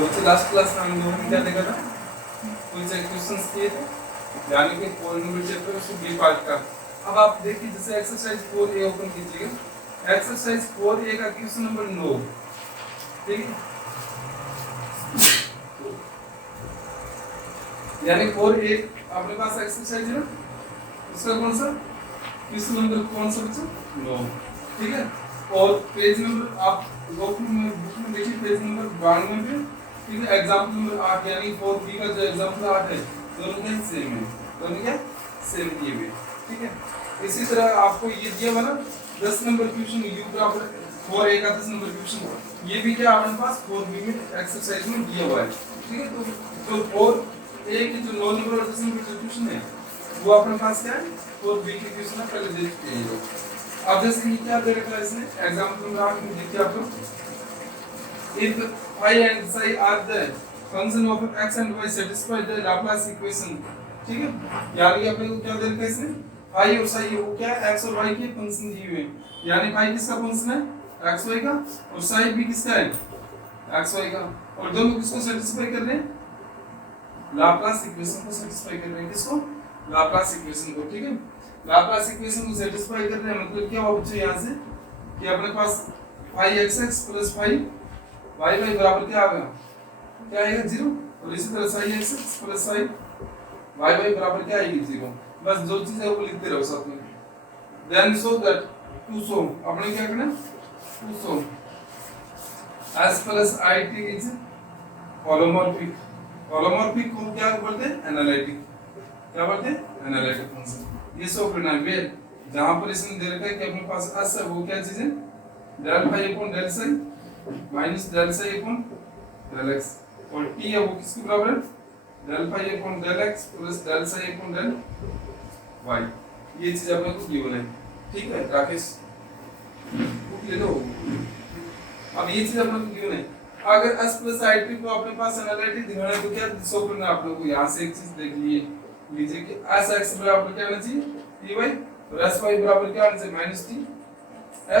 तो last class में हम लोगों ने क्या देखा था, कुछ क्वेश्चंस किए थे, यानी कि पॉलिनोमियल चैप्टर उसको बी पार्ट का। अब आप देखिए जैसे एक्सरसाइज 4A ओपन कीजिएगा, एक्सरसाइज 4A का क्वेश्चन नंबर 9, ठीक है, यानी 4A अपने पास एक्सरसाइज है ना, उसका कौन सा क्वेश्चन नंबर कौन सा बच्चा 9, ठीक है। और पेज नंबर आप बुक में देखिए पेज नंबर 92 पे, ठीक है, एग्जाम्पल नंबर 8 यानी 4B का जो एग्जाम्पल 8 है दोनों के सेम है, दोनों क्या सेम दिए हुए, ठीक है। इसी तरह आपको ये दिया हुआ ना 10 नंबर क्वेश्चन u बराबर 4A का 10 नंबर क्वेश्चन, ये भी क्या अपने पास 4B में एक्सरसाइज में दिया हुआ है, ठीक है। तो 4A की जो 9 नंबर और 10 नंबर जो क्वेश्चन है वो अपने पास क्या है 4B के क्वेश्चन पहले दे चुके हैं लोग। अब जैसे ये क्या दे रखा है इसने एग्जांपल नंबर 8 में देखिए आप लोग, if phi and psi are the function of x and y satisfy the Laplace equation, ठीक है, यानी अपने को क्या दे रखा है इसने phi और psi वो क्या है x और y के फंक्शन दिए हुए हैं, यानी phi किसका फंक्शन है x y का और psi भी किसका है x y का, और दोनों किसको सेटिस्फाई कर रहे हैं लाप्लास इक्वेशन को सेटिस्फाई कर रहे हैं, किसको लाप्लास इक्वेशन को, ठीक है। लाप्लास इक्वेशन को सेटिस्फाई कर रहे हैं मतलब क्या हुआ बच्चों यहाँ से कि अपने पास phi xx plus phi y y बराबर क्या आ गया, क्या आएगा 0, और इसी तरह psi xx plus psi y y बराबर क्या आएगी 0, बस जो चीज है वो लिखते रहो साथ में। Then so that to so अपने क्या करना to so s plus it is holomorphic, holomorphic को क्या बोलते हैं एनालिटिक, क्या बोलते हैं एनालिटिक फंक्शन। ये शो करना है वेर जहां पर इसने दे रखा है कि अपने पास s है वो क्या चीज है del phi upon del psi minus del psi upon del x, और t है वो किसके बराबर है del phi upon del x plus del psi upon del y। ये चीज अपने को गिवन है, ठीक है राकेश बुक ले लो। अब ये चीज अपने को गिवन है, अगर s प्लस it को अपने पास एनालिटिक दिखाना है तो क्या शो करना है आप लोगों को, यहाँ से एक चीज देख लीजिए कि s x बराबर क्या आना चाहिए t y और s y बराबर क्या आना चाहिए माइनस t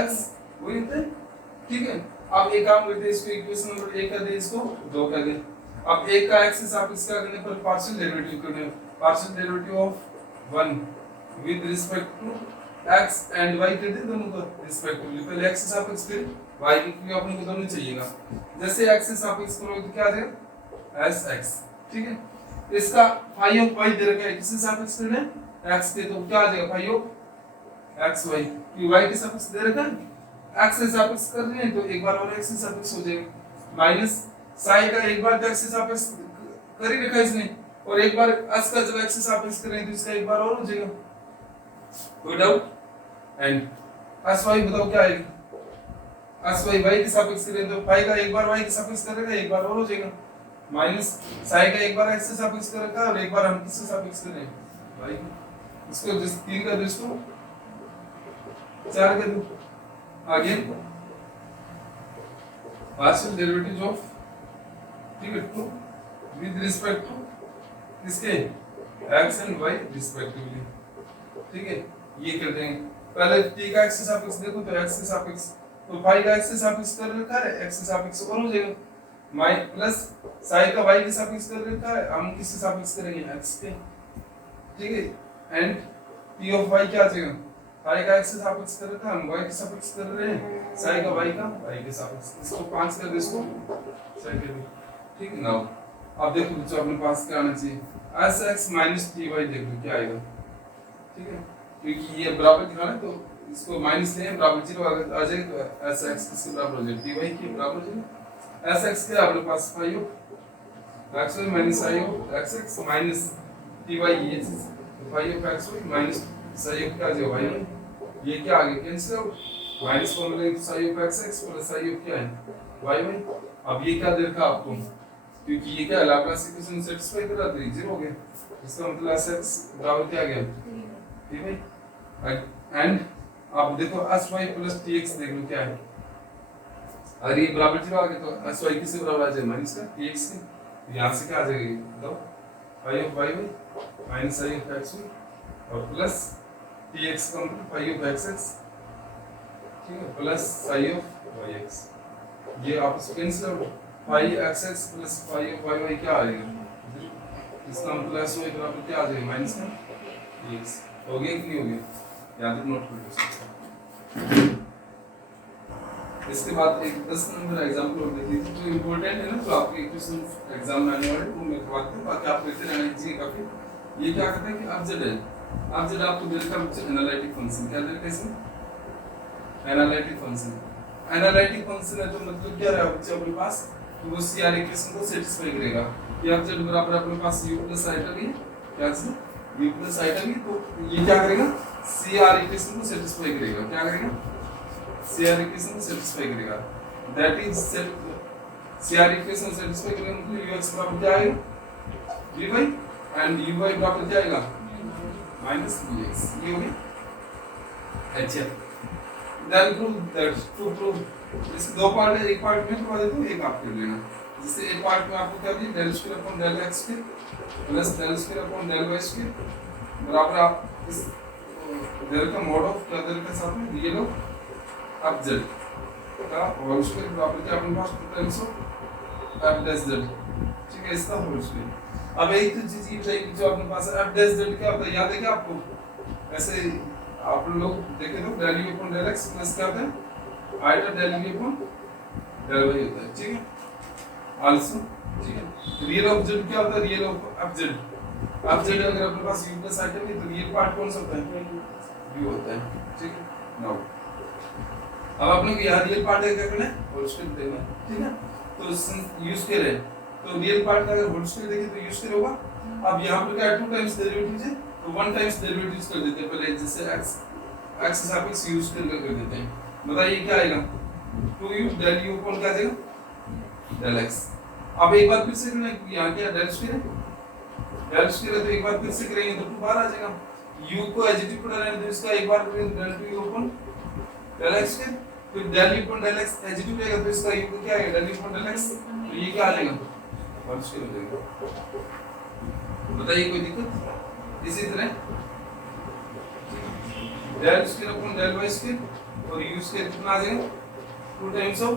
x, वही होता है, ठीक है। अब एक काम करते हैं इसको इक्वेशन नंबर 1 का दे इसको 2 का दे, अब 1 का x से आप इसका करने पर पार्शियल डेरिवेटिव करने, partial derivative of 1 with respect to x and y कर दे दोनों को रिस्पेक्टिवली, पहले x से सापेक्ष फिर y क्योंकि अपने को दोनों चाहिएगा, जैसे x से सापेक्ष करोगे तो क्या आ जाएगा sx, ठीक है। इसका phi ऑफ y दे रखा है किससे सापेक्ष करना है x के, तो क्या आ जाएगा phi ऑफ xy कि y के सापेक्ष दे रखा है x से सापेक्ष कर रहे हैं तो एक बार और x से सापेक्ष हो जाएगा, माइनस psi का एक बार x से सापेक्ष कर ही रखा है इसने, और एक बार s का जब x से सापेक्ष करें तो इसका एक बार और हो जाएगा, कोई डाउट। एंड sy बताओ क्या आएगा sy y के सापेक्ष करें तो phi का एक बार y के सापेक्ष करेगा एक बार और हो जाएगा, माइनस psi का एक बार x से सापेक्ष कर रखा है और एक बार हम किससे सापेक्ष कर रहे हैं y, इसको जिस 3 का इसको 4 कर दो, अगेन पार्शियल डेरिवेटिव ऑफ, ठीक है, टू विद रिस्पेक्ट टू किसके x एंड y रिस्पेक्टिवली, ठीक है। ये करते हैं पहले t का x से सापेक्ष देखो तो x से सापेक्ष, तो phi का x से सापेक्ष कर रखा है x से सापेक्ष और हो जाएगा, माइ प्लस psi का y के सापेक्ष कर रखा है हम किससे सापेक्ष करेंगे x के, ठीक है। एंड t ऑफ y क्या आ जाएगा phi का x से सापेक्ष कर रखा है हम y के सापेक्ष कर रहे हैं, psi का y के सापेक्ष, इसको 5 कर दे इसको 6 कर दे, ठीक है। नाउ अब देखो बच्चों अपने पास क्या आना चाहिए sx - ty देख लो क्या आएगा, ठीक है, क्योंकि ये बराबर दिखाना है तो इसको माइनस लें बराबर 0 आ जाए तो sx किसके बराबर हो जाए ty के बराबर हो जाए, sx क्या अपने पास phi of xy minus psi of xx minus ty ये चीज phi of xy minus psi of क्या आ जाएगा y, ये क्या आ गया कैंसिल आउट, माइनस फॉर्मूला है psi of xx plus psi of क्या है y। अब ये क्या दे रखा आपको क्योंकि ये क्या लाप्लास इक्वेशन सेटिस्फाई कर रहा था 0 हो गया, इसका मतलब sx बराबर क्या आ गया ठीक है। एंड आप देखो sy प्लस tx देख लो क्या है, अगर ये बराबर 0 आ गया तो sy किससे बराबर आ जाएगा माइनस का tx के, यहाँ से क्या आ जाएगा बताओ phi of y minus psi of xy और प्लस tx का मतलब phi ऑफ xx, ठीक है, प्लस psi ऑफ yx, ये आपस में cancel out, five X X plus five Y Y क्या आएगा, इसका मतलब एस वाई बराबर क्या आ जाएगा माइनस का एक्स। हो गया कि नहीं हो गया, याद नोट कर लो। इसके बाद एक 10 नंबर एग्जाम्पल और देख लीजिए जो इम्पोर्टेंट है ना, तो आपके क्वेश्चन एग्जाम में आने वाले वो मैं करवाता हूँ, बाकी आप लेते रहना चाहिए काफी। ये क्या कहता है कि अब जेड है, अब जेड आपको दे रखा है एनालिटिक फंक्शन, क्या दे रखा है इसमें एनालिटिक फंक्शन। एनालिटिक फंक्शन है तो मतलब क्या रहा बच्चे अपने पास, तो वो सीआर इक्वेशन को सेटिस्फाई करेगा कि अब जेड बराबर अपने पास u प्लस आइटा भी क्या है u प्लस आइटा भी, तो ये क्या करेगा सीआर इक्वेशन को सेटिस्फाई करेगा, क्या करेगा सीआर इक्वेशन को सेटिस्फाई करेगा। That is CR equation satisfy करेगा मतलब ux बराबर क्या आएगा vy एंड uy बराबर क्या आएगा माइनस vx। ये हो गया। अच्छा then prove that to prove इसके दो पार्ट है, एक पार्ट में करवा देता हूँ, एक आप कर लेना। जैसे एक पार्ट में आपको क्या दिया del square upon del x square plus del square upon del y square बराबर आप इस del का मॉड ऑफ क्या del के साथ में ये लो अब z का होल स्क्वायर बराबर क्या अपने पास 2 times of f dash z, ठीक है इसका होल स्क्वायर। अब एक तो चीज ये चाहिए जो अपने पास f डैश z क्या होता है, याद है क्या आपको, ऐसे आप लोग देखे तो del u upon del x plus क्या होता है iota del v upon del y होता है, ठीक है आल्सो, ठीक है। रियल ऑफ z क्या होता है real of f z, f z अगर अपने पास u प्लस आइटा है तो रियल पार्ट कौन सा होता है u होता है, ठीक है। नाउ अब आपने को यहाँ रियल पार्ट है क्या करना है होल स्क्वायर देना है, ठीक है। तो u स्क्वायर है तो रियल पार्ट का अगर होल स्क्वायर देखें तो u स्क्वायर होगा। अब यहाँ पर क्या 2 टाइम्स डेरिवेटिव है तो 1 टाइम्स डेरिवेटिव कर देते हैं पहले, जैसे x x सापेक्ष u स्क्वायर कर देते हैं। बताइए क्या आएगा 2u del u अपॉन क्या आ जाएगा del x। अब एक बार फिर से करना है यहाँ क्या del स्क्वायर है, del स्क्वायर है तो एक बार फिर से करेंगे तो 2 बार आ जाएगा। u को एडजेक्टिव पर डालना है तो इसका एक बार करेंगे del 2u upon del x square, फिर del u upon del x adjective रहेगा तो इसका u को क्या आएगा del u upon del x, तो ये क्या आ जाएगा होल स्क्वायर हो जाएगा। बताइए कोई दिक्कत। इसी तरह del square upon del y square और u स्क्वायर कितना आ जाएगा 2 times of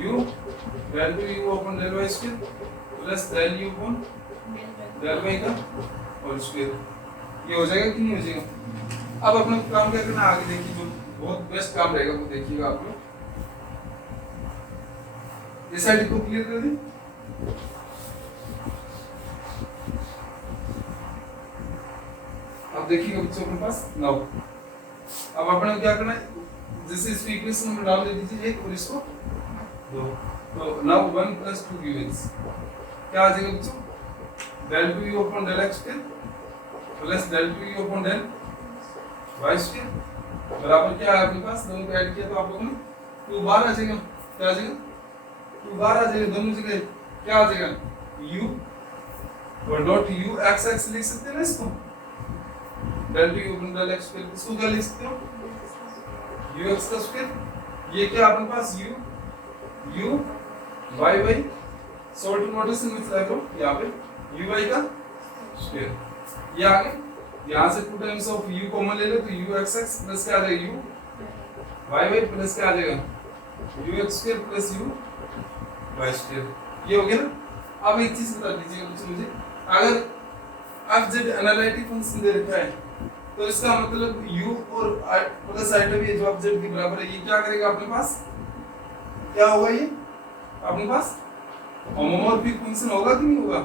u del 2u upon del y square plus del u upon del y का होल स्क्वायर। ये हो जाएगा कि नहीं हो जाएगा। अब अपना काम क्या करना आगे देखिए, जो बहुत बेस्ट काम रहेगा वो देखिएगा आप लोग। इस साइड को क्लियर कर दें। अब देखिएगा बच्चों अपने पास नाउ अब अपने को क्या करना है, जैसे इसको इक्वेशन में डाल दे दीजिए एक और इसको 2, तो नाउ 1 + 2 gives क्या आ जाएगा बच्चों del 2u upon del x square plus del 2u upon del y square बराबर क्या है आपके पास, दोनों को ऐड किया तो आप लोगों ने 2 बार आ जाएगा, क्या आ जाएगा 2 बार आ जाएगा दोनों जगह, क्या आ जाएगा u और डॉट u x x लिख सकते हैं ना इसको del 2u upon del x square, इसको क्या लिख सकते हो ux का स्क्वायर, ये क्या आपके पास u y y short notation में लिख लो यहाँ पे uy का स्क्वायर, ये आ गया। यहाँ से 2 टाइम्स ऑफ u कॉमन ले लो तो ux x प्लस क्या आ जाएगा u y y प्लस क्या आ जाएगा ux square plus u y square, ये हो गया ना। अब एक चीज बता दीजिएगा मुझे, अगर f z एनालिटिक फंक्शन दे रखा है तो इसका मतलब u और प्लस आइटा भी जो f z के बराबर है, ये क्या करेगा अपने पास, क्या होगा ये अपने पास होमोमॉर्फिक फंक्शन होगा कि नहीं होगा,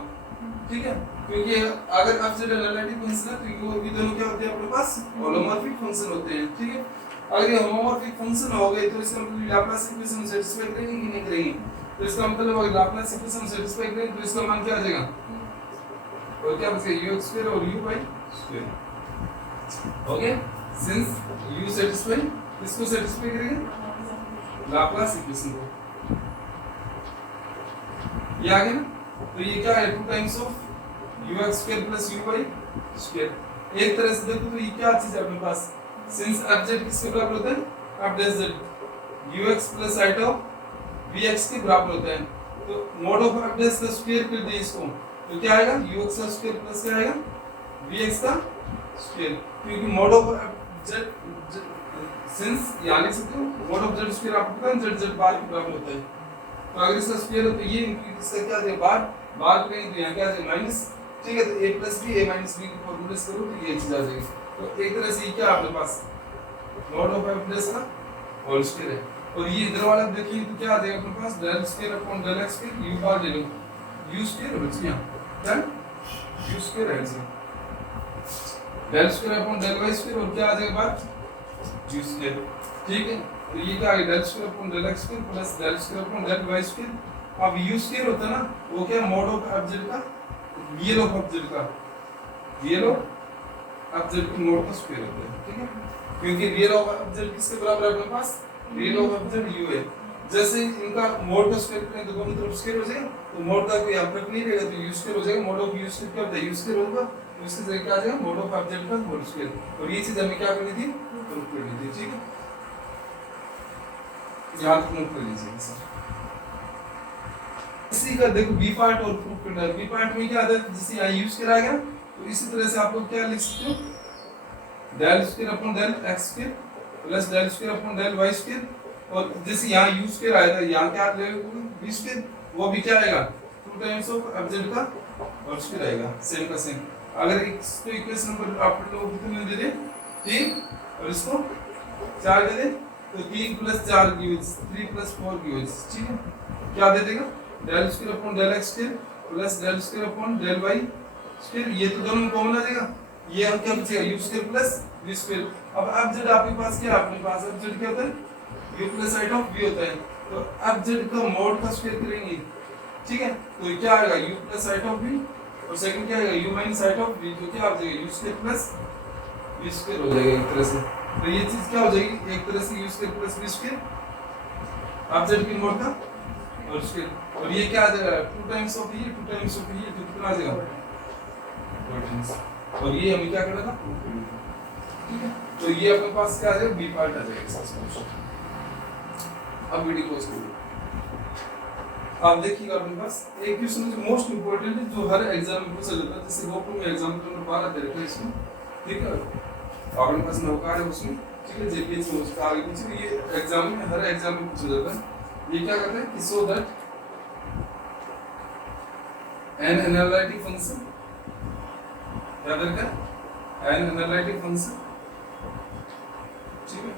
ठीक है। क्योंकि अगर f z एनालिटिक फंक्शन है तो u और v दोनों क्या होते हैं अपने पास होमोमॉर्फिक फंक्शन होते हैं, ठीक है। अगर ये होमोमॉर्फिक फंक्शन हो गए तो इसका मतलब लाप्लास इक्वेशन सेटिस्फाई करेंगे कि नहीं करेंगे, तो इसका मतलब अगर लाप्लास इक्वेशन सेटिस्फाई करेंगे तो इसका मान क्या आ जाएगा और क्या बचेगा ux स्क्वायर और u y square, okay. Since u satisfy इसको सेटिस्फाई करेगा लाप्लास इक्वेशन को, ये आ गया ना। तो ये क्या है 2 times of ux square plus uy square. एक तरह से देखो तो ये क्या चीज है अपने पास, सिंस f z किसके बराबर होता है f dash z ux plus iota of vx के बराबर होता है, तो मॉड ऑफ f डैश का स्क्वायर कर दे इसको तो क्या आएगा ux का स्क्वायर प्लस क्या आएगा vx का स्क्वायर, क्योंकि मॉड ऑफ z सिंस यहाँ लिख सकते हो मॉड ऑफ z स्क्वायर आपको पता है z z बार के बराबर होता है, तो अगर इसका स्क्वायर हो तो ये इसका क्या देगा बाहर करेंगे तो यहाँ क्या आ जाएगा माइनस, ठीक है। तो a plus B, a minus B को फॉर्मूलेस करो तो ये चीज आ जाएगी। तो एक तरह से ये क्या आपके पास मॉड ऑफ f प्लस का होल स्क्वायर है। और ये इधर वाला देखिए तो क्या आ जाएगा अपने पास del square upon del x square u बार ले लो u स्क्वायर हो बच्चे यहाँ डन u स्क्वायर है answer del square upon del y square और क्या आ जाएगा बात u स्क्वायर, ठीक है। तो ये क्या आ गया del square upon del x square plus del square upon del y square. अब u स्क्वायर होता है ना वो क्या मॉड ऑफ f z का रियल ऑफ f z का रियल ऑफ f z की मॉड का स्क्वायर होता है, ठीक है। क्योंकि रियल ऑफ f z किसके बराबर है अपने पास real of f z u है। जैसे इनका मोड का स्क्वायर करें तो दोनों तरफ स्क्वायर हो जाएगा तो मोड का कोई फर्क नहीं रहेगा तो u स्क्वायर हो जाएगा। मोड ऑफ u स्क्वायर क्या होता है u स्क्वायर होगा तो इससे जगह क्या आ जाएगा मोड ऑफ f z का होल स्क्वायर। और ये चीज हमें क्या करनी थी प्रूफ करनी थी, ठीक है। याद नोट कर लीजिए सर। इसी का देखो बी पार्ट और प्रूफ करना है। बी पार्ट में क्या आता है जैसे यहाँ यूज करा गया तो इसी तरह से आप लोग क्या लिख सकते हो del square upon del x square plus del square upon del y square. और जैसे यहाँ यूज स्क्वायर आया था यहाँ क्या आएगा b स्क्वायर वो भी क्या आएगा 2 टाइम्स ऑफ f z का होल स्क्वायर आएगा सेम का सेम। अगर इसको इक्वेशन नंबर आप लोग कितने दे दे 3 और इसको 4 दे दे तो 3 प्लस 4 गिव्स 3 प्लस 4 गिव्स, ठीक है। क्या दे देगा del square upon del x square plus del square upon del y square. ये तो दोनों में कॉमन आ जाएगा ये हम क्या बचेगा u square plus v square. अब f z आपके पास क्या है अपने पास f z क्या होता है u plus side of v होता है तो f z का मॉड का स्क्वायर करेंगे, ठीक है। तो क्या आएगा u plus side of v और सेकंड क्या आएगा u minus side of v तो क्या आ जाएगा u square plus v square हो जाएगा एक तरह से। तो ये चीज क्या हो जाएगी एक तरह से u square plus v square f z की मॉड का और स्क्वायर। और ये क्या आ जाएगा 2 टाइम्स ऑफ ये 2 टाइम्स ऑफ ये तो कितना आ जाएगा 4 टाइम्स। और ये हमें क्या करना था, ठीक है। तो ये अपने पास क्या आ जाएगा बी पार्ट आ जाएगा इसका सॉल्यूशन। अब वीडियो क्लोज करो। अब देखिएगा अपने पास एक क्वेश्चन जो मोस्ट इंपोर्टेंट है जो हर एग्जाम में पूछा जाता है जैसे गोप्रो में एग्जाम्पल नंबर 12 दे रखा है इसमें, ठीक है। अपने पास नौकार है उसमें, ठीक है। जेपीएस में उसका आगे पीछे ये एग्जाम में हर एग्जाम में पूछा जाता है। ये क्या करता है कि so that an analytic function याद रखा एन एनालिटिक फंक्शन, ठीक है,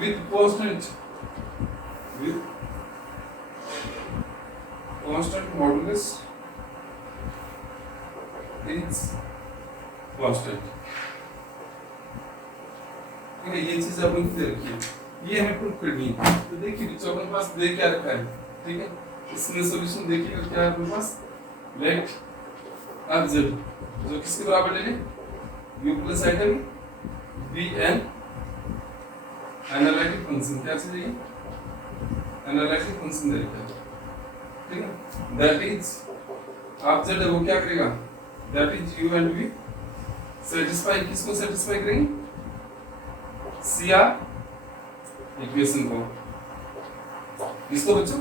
with constant modulus is constant, ठीक है। ये चीज अपन दे रखी है ये हमें प्रूफ करनी है। तो देखिए बच्चों अपने पास दे क्या रखा है, ठीक है। इसमें सॉल्यूशन देखिएगा क्या है अपने पास लेट f z जो किसके बराबर ले लें u प्लस i है b n एनालिटिक फंक्शन क्या चाहिए एनालिटिक फंक्शन दे रखा है, ठीक है। दैट इज f z वो क्या करेगा that is u and v satisfy किसको सेटिस्फाई करेंगे CR इक्वेशन को किसको बच्चों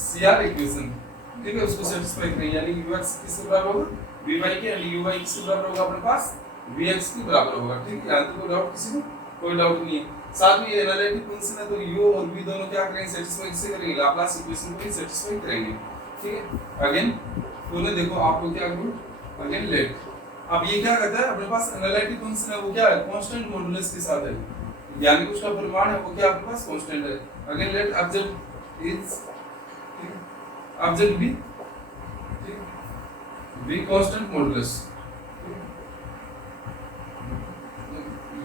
CR इक्वेशन, ठीक है। उसको सेटिस्फाई करेंगे यानी ux किसके बराबर होगा vy के एंड uy किसके बराबर होगा अपने पास vx के बराबर होगा, ठीक है। यहाँ तो कोई डाउट किसी को कोई डाउट नहीं है। साथ में ये एनालिटिक फंक्शन है तो u और v दोनों क्या करेंगे सेटिस्फाई किससे करेंगे लाप्लास इक्वेशन को ही सेटिस्फाई करेंगे, ठीक है। अगेन तूने देखो आप लोग क्या करो अगेन लेट। अब ये क्या करता है अपने पास एनालिटिक फंक्शन है वो क्या है कांस्टेंट मॉडुलस के साथ है यानी उसका परिमाण है वो क्या अपने पास कांस्टेंट है। Again let f z is f z b b constant modulus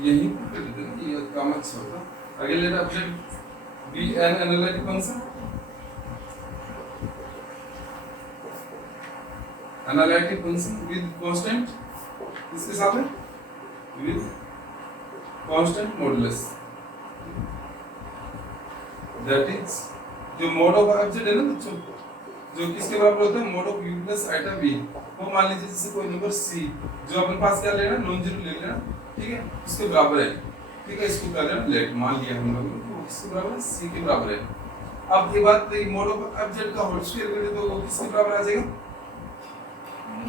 यही कर देते हैं ये काम अच्छा होता। Again let f z b an analytic function analytic function with constant इसके साथ है with constant modulus that is जो मॉड ऑफ f z है ना जो किसके बराबर होता है mod of u plus iota v वो मान लीजिए जैसे कोई नंबर c जो अपने पास क्या लेना नॉन जीरो ले लेना, ठीक है, उसके बराबर है, ठीक है। इसको कर लेना लेट मान लिया हम लोगों ने वो किसके बराबर है c के बराबर है। अब ये बात मॉड ऑफ f z का होल स्क्वायर करें तो वो किसके बराबर आ जाएगा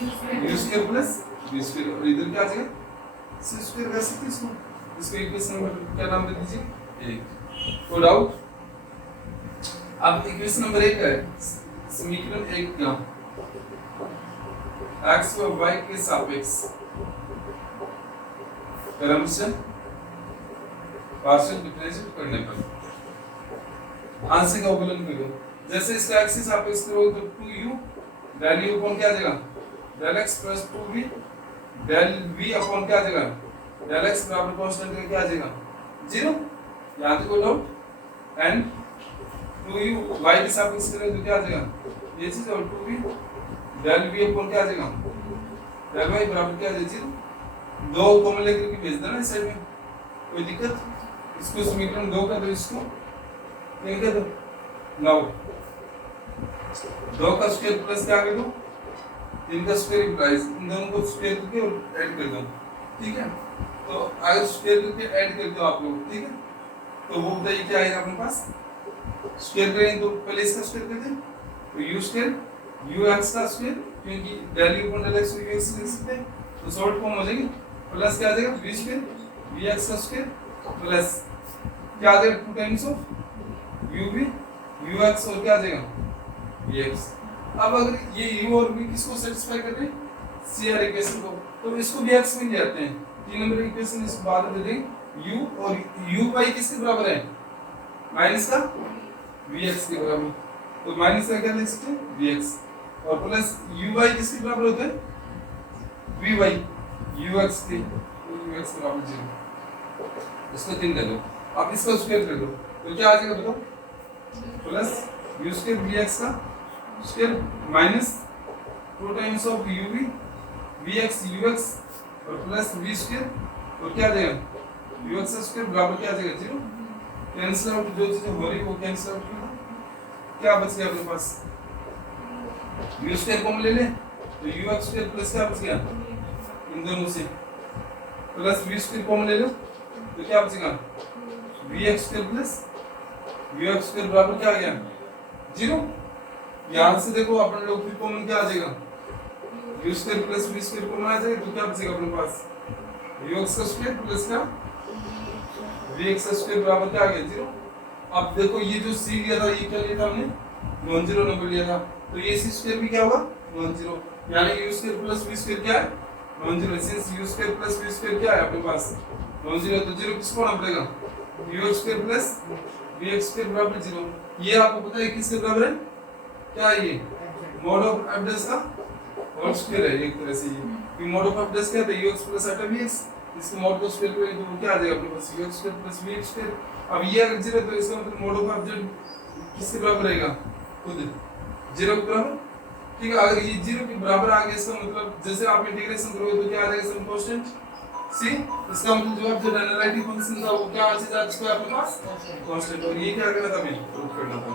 u square plus v square और इधर क्या आ जाएगा c स्क्वायर कर सकते इसको इक्वेशन नंबर क्या नाम दे दीजिए 1। कोई डाउट अब इक्वेशन नंबर 1 है समीकरण 1 का x व y के सापेक्ष क्रमशः पार्शियल डिफरेंशिएट करने पर आंशिक अवकलन करो। जैसे इसका x के सापेक्ष करोगे तो 2u del u अपॉन क्या आ जाएगा del x plus 2v del v upon क्या आ जाएगा del x बराबर कांस्टेंट का क्या आ जाएगा 0। यहां तक कोई डाउट। एंड 2u y के सापेक्ष करोगे तो क्या आ जाएगा ये चीज और 2v del v अपॉन क्या आ जाएगा del y बराबर क्या आ जाएगा 0। दो कॉमन लेकर के भेज देना इस साइड में, कोई दिक्कत। इसको समीकरण 2 कर दो, इसको क्या कर दो 9 2 का स्क्वायर प्लस क्या कर दो 3 का स्क्वायर इम्प्लाइज इन दोनों को स्क्वायर करके और ऐड कर दो, ठीक है। तो अगर स्क्वायर करके ऐड कर दो आप लोग, ठीक है, तो वो बताइए क्या आएगा अपने पास। स्क्वायर करें तो पहले इसका स्क्वायर कर दें तो u स्क्वायर ux का स्क्वायर, क्योंकि del u upon del x को ux लिख सकते हैं तो शॉर्ट फॉर्म हो जाएगी, प्लस क्या आ जाएगा v स्क्वायर vx का स्क्वायर प्लस क्या आ जाएगा 2 टाइम्स ऑफ uv ux और क्या आ जाएगा vx। अब अगर ये u और v किसको सेटिस्फाई कर रहे हैं CR इक्वेशन को, तो इसको भी x में ले आते हैं। 3 नंबर इक्वेशन इसको बाद में दे देंगे u और u किसके बराबर है माइनस का vx के बराबर, तो माइनस का क्या लिख सकते हैं vx और प्लस uy किसके बराबर होता है vy ux के ux बराबर 0। इसको 3 कर दो, अब इसको स्क्वायर कर दो तो क्या आ जाएगा बताओ प्लस u स्क्वायर vx का square minus 2 times of uv vx ux और प्लस v स्क्वायर और क्या आ जाएगा ux स्क्वायर बराबर क्या आ जाएगा 0। कैंसिल आउट, जो चीजें हो रही वो कैंसिल आउट कर दो, क्या बच गया अपने पास u स्क्वायर कॉमन ले ले तो ux स्क्वायर प्लस क्या बच गया इन दोनों से प्लस v स्क्वायर कॉमन ले लो तो क्या बचेगा vx square plus vx square बराबर क्या आ गया 0। यहां से देखो अपन लोग फिर कॉमन क्या आ जाएगा u square plus v square common आ जाएगा तो क्या बचेगा अपने पास ux का स्क्वायर प्लस का vx का स्क्वायर बराबर क्या आ गया 0। अब देखो ये जो c लिया था ये क्या लिया था हमने नॉन जीरो नंबर लिया था, तो ये c स्क्वायर भी क्या होगा नॉन जीरो, यानी u square plus v square क्या है non zero. Since u square plus v square क्या है अपने पास नॉन जीरो, तो जीरो किसको आना पड़ेगा ux square plus vx square बराबर 0। ये आपको पता है किसके बराबर है क्या है ये मॉड ऑफ f डैश का होल स्क्वायर है एक तरह से। ये मॉड ऑफ f डैश क्या है ux प्लस आटा vx, इसके मॉड को स्क्वायर करें तो क्या आ जाएगा अपने पास ux square plus vx square. अब ये अगर 0 तो इसका मतलब मॉड ऑफ f किसके बराबर रहेगा खुद 0 के बराबर, ठीक है। अगर ये 0 के बराबर आ गया इसका मतलब जैसे आप इंटीग्रेशन करोगे तो क्या आ जाएगा सम कांस्टेंट c, इसका मतलब जो आप जो एनालिटिक फंक्शन था वो क्या आ चुका है आपके पास कांस्टेंट। और ये क्या करना था हमें प्रूव करना था।